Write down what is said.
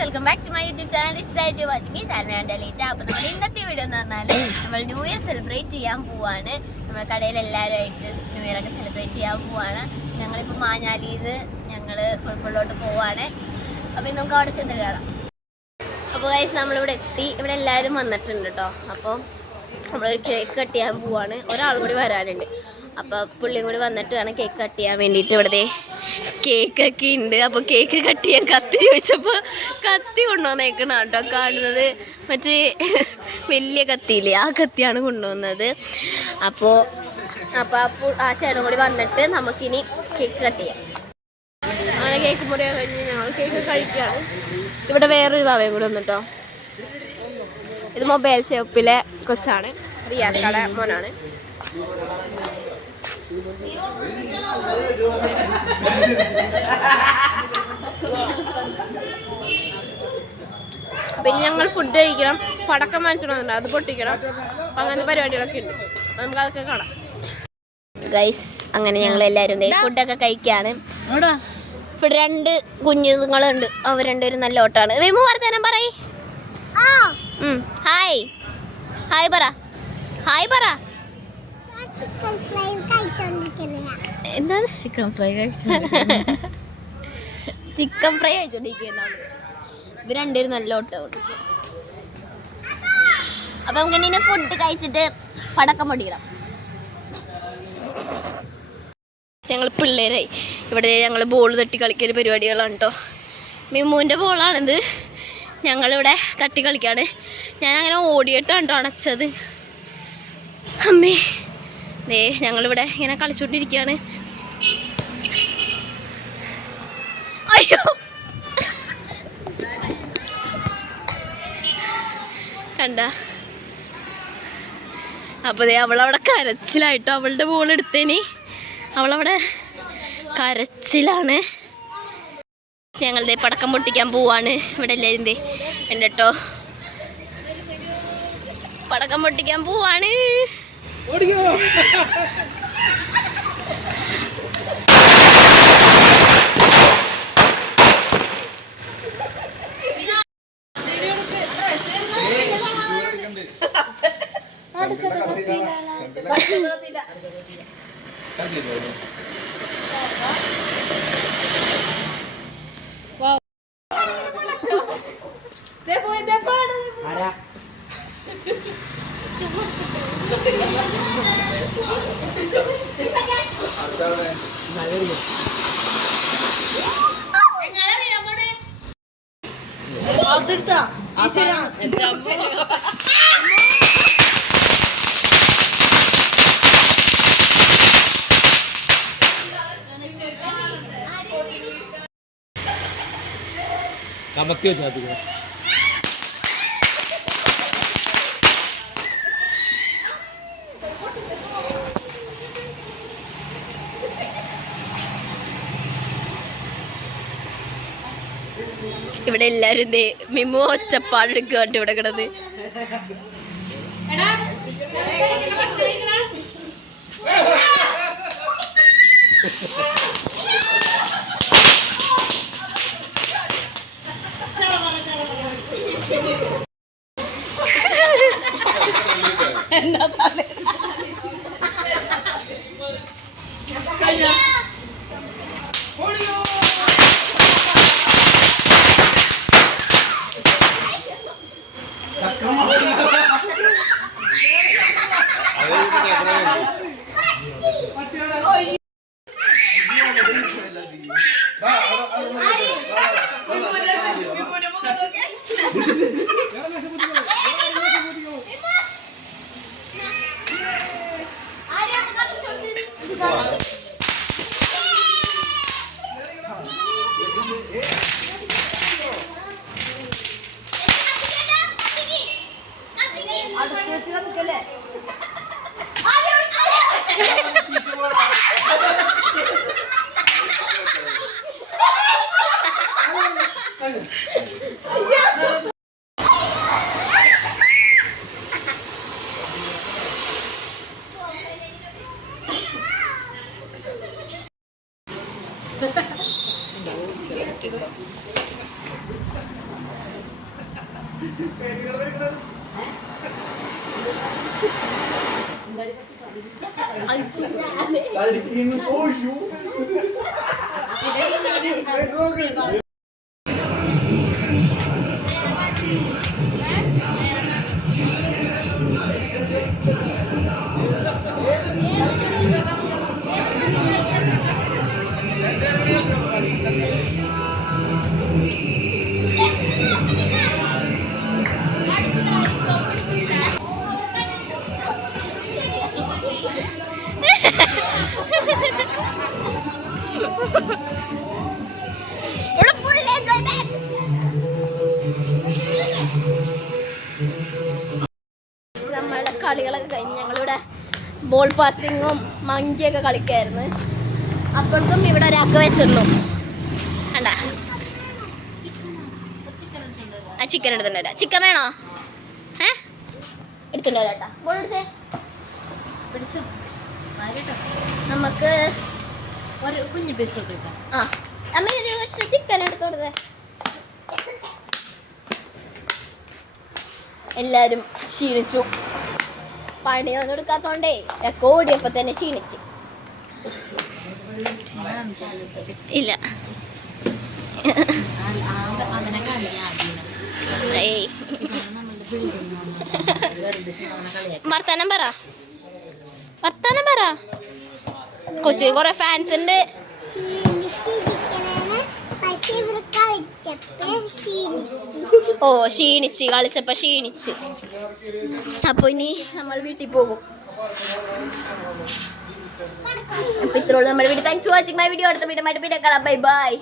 Welcome back to my YouTube channel. This side you watching Salma and Aleeta. അപ്പോൾ നമ്മൾ ഇന്നത്തെ video എന്ന് പറഞ്ഞാൽ നമ്മൾ ന്യൂ ഇയർ സെലിബ്രേറ്റ് ചെയ്യാൻ പോവാണ്. നമ്മുടെ കടയിൽ എല്ലാവരുമായിട്ട് ന്യൂ ഇയർ ഒക്കെ സെലിബ്രേറ്റ് ചെയ്യാൻ പോവാണ്. ഞങ്ങളിപ്പോൾ മാഞ്ഞാലിയിൽ ഞങ്ങൾ കുഴപ്പമുള്ളോട്ട് പോവാണ്. അപ്പോൾ നമുക്ക് അവിടെ ചെന്നിട്ട് കാണാം. അപ്പോൾ ഗൈസ് നമ്മളിവിടെ എത്തി. ഇവിടെ എല്ലാവരും വന്നിട്ടുണ്ട് കേട്ടോ. അപ്പോൾ നമ്മളൊരു കേക്ക് കട്ട് ചെയ്യാൻ പോവാണ്. ഒരാൾ കൂടി വരാനുണ്ട്. അപ്പോൾ പുള്ളിയും കൂടി വന്നിട്ട് വേണം കേക്ക് കട്ട് ചെയ്യാൻ വേണ്ടിയിട്ട്. ഇവിടെ കേക്കൊക്കെ ഉണ്ട്. അപ്പോൾ കേക്ക് കട്ട് ചെയ്യാൻ കത്തി ചോദിച്ചപ്പോൾ കത്തി കൊണ്ടുവന്നേക്കണം കേട്ടോ. കാണുന്നത് മറ്റേ വലിയ കത്തിയില്ലേ, ആ കത്തിയാണ് കൊണ്ടുവന്നത്. അപ്പോൾ ആ ചേട്ടൻ കൂടി വന്നിട്ട് നമുക്കിനി കേക്ക് കട്ട് ചെയ്യാം. അങ്ങനെ കേക്ക് മുറിയാൻ കഴിഞ്ഞ് ഞങ്ങൾ കേക്ക് കഴിക്കുകയാണ്. ഇവിടെ വേറൊരു ഭാവയും കൂടി വന്നിട്ടോ. ഇത് മൊബൈൽ ഷോപ്പിലെ കൊച്ചാണ്, റിയാസ് കട മോനാണ്. പിന്നെ ഞങ്ങൾ ഫുഡ് കഴിക്കണം, പടക്കം വാങ്ങിച്ചിട്ടുണ്ട്, അത് പൊട്ടിക്കണം, അങ്ങനത്തെ പരിപാടികളൊക്കെ ഉണ്ട്. നമുക്ക് അതൊക്കെ കാണാം ഗൈസ്. അങ്ങനെ ഞങ്ങൾ എല്ലാവരും ഫുഡൊക്കെ കഴിക്കുകയാണ്. ഇവിടെ 2 കുഞ്ഞുങ്ങളുണ്ട്. അവർ രണ്ടുപേരും നല്ല ഓട്ടാണ്. വിമു വർത്തമാനം പറയ്. ഹായ് ഹായ് പറ, ഹായ് പറ. എന്താണ് ചിക്കൻ ഫ്രൈ കഴിച്ചോണ്ടിരിക്കുന്നതാണ്. ഇവർ രണ്ടുപേരും നല്ല ഓട്ടമാണ്. അപ്പൊ നമുക്ക് ഇനി ഫുഡ് കഴിച്ചിട്ട് പടക്കം പൊട്ടിക്കണം. ഞങ്ങൾ പിള്ളേരായി ഇവിടെ ഞങ്ങൾ ബോൾ തട്ടി കളിക്കുന്ന പരിപാടികളാണ് കേട്ടോ. മിമ്മുവിൻ്റെ ബോളാണിത്. ഞങ്ങളിവിടെ തട്ടി കളിക്കാണ്. ഞാനങ്ങനെ ഓടിയിട്ടാണ് കേട്ടോ അണച്ചത്. അമ്മേ ദേ ഞങ്ങളിവിടെ ഇങ്ങനെ കളിച്ചോണ്ടിരിക്കുകയാണ്. അയ്യോ കണ്ട. അപ്പോൾ ദേ അവളവിടെ കരച്ചിലായിട്ടോ. അവളുടെ ബോൾ എടുത്തേനി അവളവിടെ കരച്ചിലാണ്. ഞങ്ങളുടെ പടക്കം പൊട്ടിക്കാൻ പോവാണ്. ഇവിടെ എല്ലാവരും ദേ ഉണ്ട് കേട്ടോ. പടക്കം പൊട്ടിക്കാൻ പോവാണ്. കമത്തി വെച്ചാൽ ഇവിടെ എല്ലാരും മിമു ഒച്ചപ്പാടെടുക്കാണ്ട് ഇവിടെ കിടന്ന്. എന്താ നമ്മളുടെ കളികളൊക്കെ കഴിഞ്ഞ് ഞങ്ങളിവിടെ ബോൾ പാസിങ്ങും മങ്കിയൊക്കെ കളിക്കായിരുന്നു. അപ്പോഴേക്കും ഇവിടെ ഒരാൾക്ക് വിശന്നു. കണ്ടാ ആ ചിക്കൻ എടുത്തുണ്ടോ? ചിക്കൻ വേണോ? എടുത്തുണ്ടോ ചേട്ടാ? ബോൾ പിടിച്ചേ, പിടിച്ചു. നമുക്ക് ഒരു കുഞ്ഞു പീസ് ആ അമ്മ ഒരു പക്ഷെ ചിക്കൻ എടുത്തോടുത്തേ. എല്ലാരും ക്ഷീണിച്ചു. പണിയൊന്നും എടുക്കാത്തോണ്ടേ ഒക്കെ ഓടിയപ്പോ തന്നെ ക്ഷീണിച്ച്. ഇല്ല വർത്താനം പറ, വർത്താനം പറ. കൊച്ചിന് കൊറേ ഫാൻസ് ഉണ്ട്. ഓ ക്ഷീണിച്ച് കളിച്ചപ്പോ ക്ഷീണിച്ച്. അപ്പൊ ഇനി നമ്മൾ വീട്ടിൽ പോകും. അപ്പൊ ഇത്രയുള്ളൂ നമ്മുടെ video. Thanks for watching my video. അടുത്ത വീഡിയോ ആയിട്ട് പിന്നെ കാണാം. Bye bye.